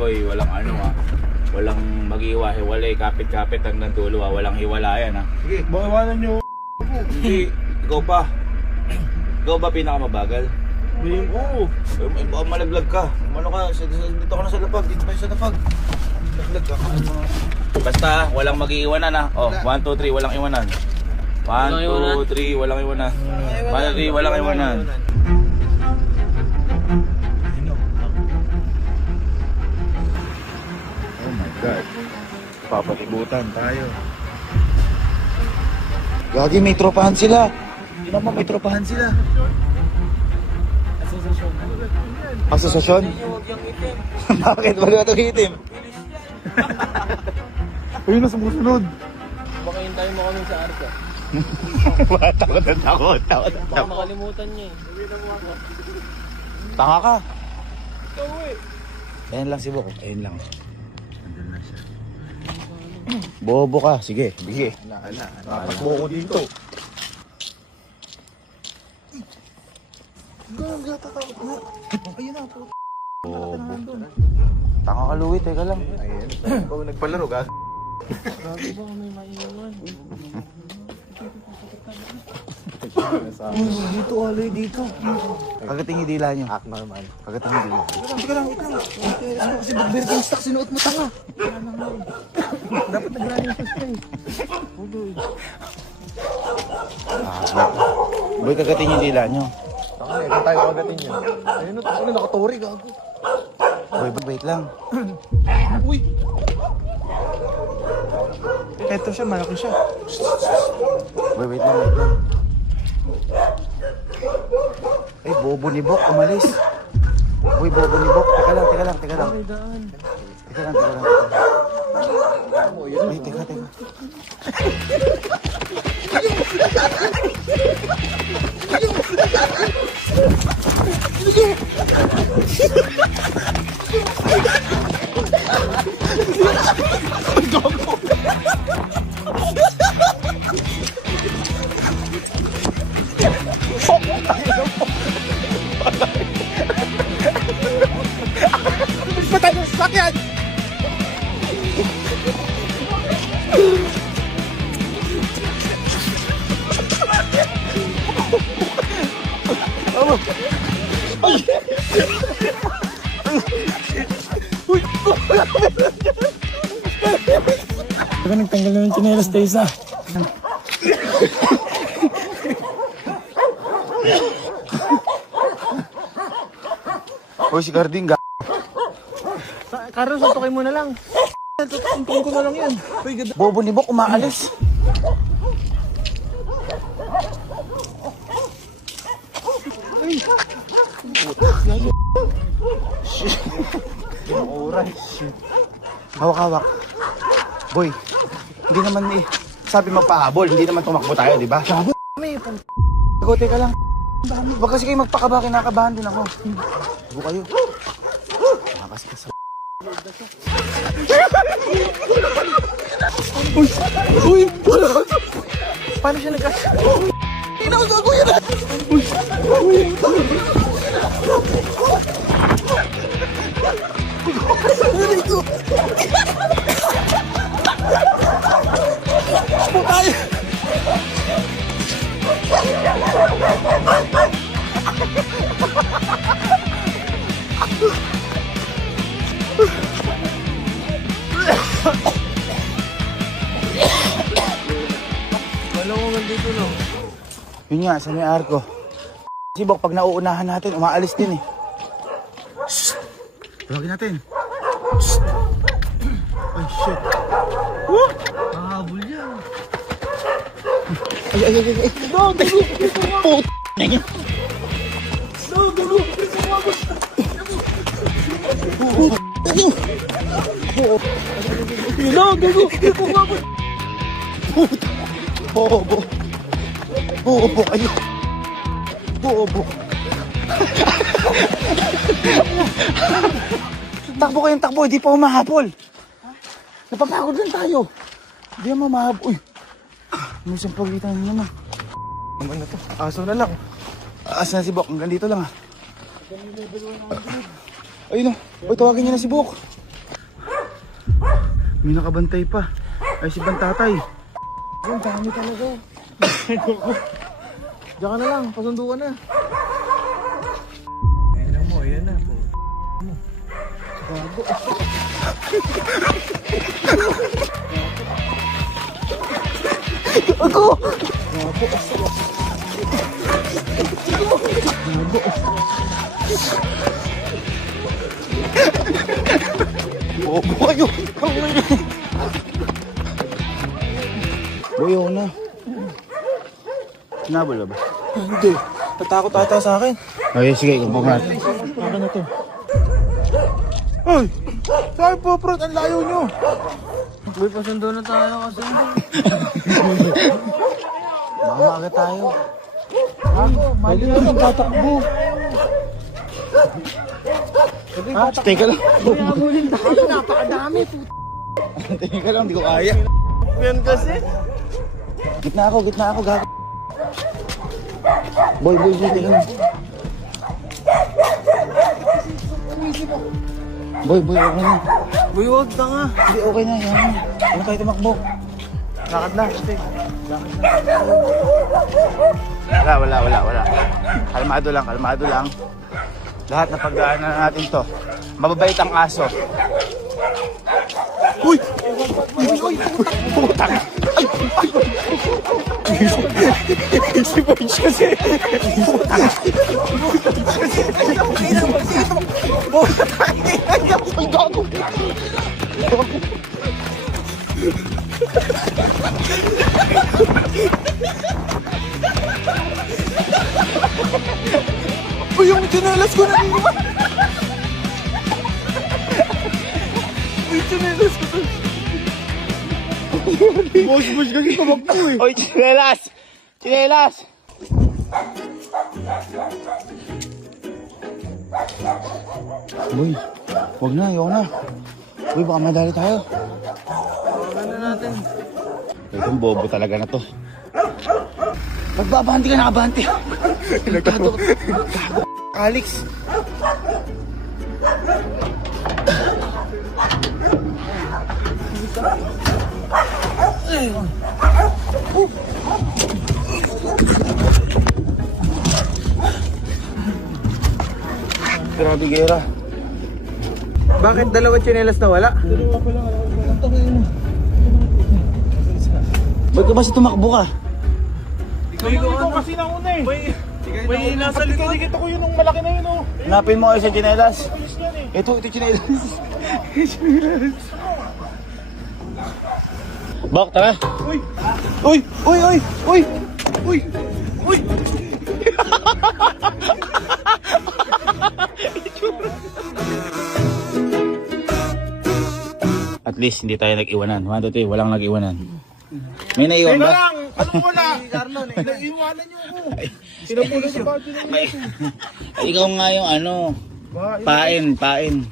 boy, walang ano walang mag-iwa-hiwalay, kapit-kapit hanggang dulo walang hiwalayan Sige, bawalan nyo. Hindi, ikaw pa. Ikaw ba pinakamabagal? Oo. Baka malaglag ka. Ano ka, dito ka na sa lapag, dito tayo sa lapag. Laglag ka. Basta, walang mag-iiwanan Oh, 1, 2, 3, walang iwanan. 1, 2, 3, walang iwanan. 1, 2, 3, walang iwanan. Oh my God. Papalibutan tayo. Gagi, may tropahan sila. Hindi naman, may tropahan sila. Asosasyon? Bakit? Wala ba itong itim? Ayun na, sumusunod. Baka hintayin mo kami sa Arca. Takot. Baka makalimutan niya eh. Tanga ka. Ito Ayan lang si Bok. Ayan lang. Nandun na siya. Bobo ka. Sige. Bige. Takbo ko dito. Bobo. Tanga ka, Louie. Teka lang. Ayan. Ikaw nagpalaro, gag. Grabe ba may maiiwan? Dito, Aloy. Dito. Kagating yung dila nyo. Act normal. Kagating yung dila. Teka lang. Kasi Birkin stock sinuot mo, tanga. Dapat nag-running shoes ka eh. Boy, kagating yung dila nyo. Tanga na, kung tayo kagatin yun. Ayun na, tanga na, nakatori, gago. Boy, wait lang. Uy! Eto siya, malaki siya. Boy, wait lang. Ay, bobo ni Bok, umalis. Boy, bobo ni Bok. Teka lang. May daan. Teka lang. Ay, teka. Patay ng sakyan! Diba nagtanggal na ng chinelas tayo isa? Hoy, si Carding, Carlos, tutukin mo na lang. Tutukin ko na lang yan. Uy, ganda. bobo ni Bok, umaalis. Hawak. Boy, hindi naman sabi magpahabol, hindi naman tumakbo tayo, di ba? Teka lang. Wag kasi kayo magpakaba, kinakabahan din ako. Huwag kayo. Kasi sa... Uy! Paano siya nagkas... Inausago yan! Wala ko nandito no. Yun nga, sa may arko. Si Bok, pag nauunahan natin, umaalis din eh. Shhh! Tawagin natin. Shhh! Ay, shit. Mahabol yan. Ay. No, dugo! Put... No, dugo! No, dugo! Bobo. Bobo kayo. Bobo. Takbo, hindi pa humahabol. Napapagod lang tayo. Hindi naman mahabol. Uy. May isang pagitan naman. Naman na to. Aso na lang. Asa na si Bok? Hanggang dito lang ah. Ayun o. Uy, tawagin niya na si Bok. May nakabantay pa. Ay, si Bantatay. Ang dami talaga. Diyan ka na lang, pasundo ka na. Ayan mo, ayan na. Gago. Ako! Gago. Bobo kayo. Boy, ako na. Sinabol ba? Hindi. Tatakot ata sa akin. Okay, sige, kumpong natin. Akin na to. Ay! Saan po, Prot? Ang layo nyo. Boy, pasundo na tayo kasi. Baka maaga tayo. Gago, mali na magtatakbo. Ha? Teka lang. Habulin tayo, napakadami. Teka lang, hindi ko kaya. Yan kasi. Gitna ako, gago. Boy, teka lang. Boy, okay na. Boy, wag na nga. Hindi, okay na, yan. Huwag tayo tumakbo. Lakad na. Kasi. Wala. Kalmado lang. Lahat na pagdaanan natin to. Mababait ang aso. Uy! Uy! Putang! Ay! Si Boy kasi! Putang! Ay, gago! Uy, yung chinelas ko na niniwan. Uy, chinelas ko na. Boss kasi tumakbo eh. Oy, chinelas! Chinelas! Boy, wag na, ayoko na. Boy, baka madali tayo. Ano natin? Itong bobo talaga na to. Magbabanti ka, nakabanti. Gago. Alex. Grabe, gera. Bakit dalawa chinelas na wala? Ba't ka ba si tumakbo ka? Ikaw kasi nauna eh. May nasa likod. Dikit ako yun, yung malaki na yun oh. Hanapin mo kayo sa chinelas. Ito chinelas. Bak, tara. Uy! At least hindi tayo nag-iwanan. 1, 2, 3, walang nag-iwanan. May naiwan Teka ba? lang! Ano mo na? Naiiwanan niyo ako. Sinapunan sa bati ng Ikaw nga yung ano, pain.